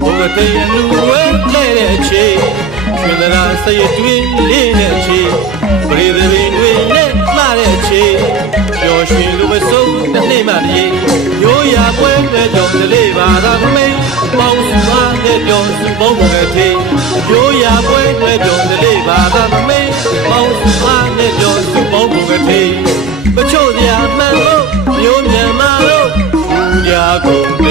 ဘုကတရလူဝဲလဲတဲ့အချိန်ရှင်သာဆရတွင်လေးတဲ့အချိန်ပရိသေရင်တွင်လက်လာတဲ့အချိန်ပျော်ရွှင်လူမဆုံးတစ်နေ့မှတည်းရိုးရာပွဲပွဲကြောင့်တလေးပါသာမမေပေါင်းစုပါတဲ့ပျော်စုဘုံဘုံကတိရိုးရာပွဲပွဲကြောင့်တလေးပါသာမမေပေါင်းစုပါတဲ့ပျော်စုဘုံဘုံကတိမချို့စရာမှန်လို့မျိုးမြန်မာတို့ရာကုန်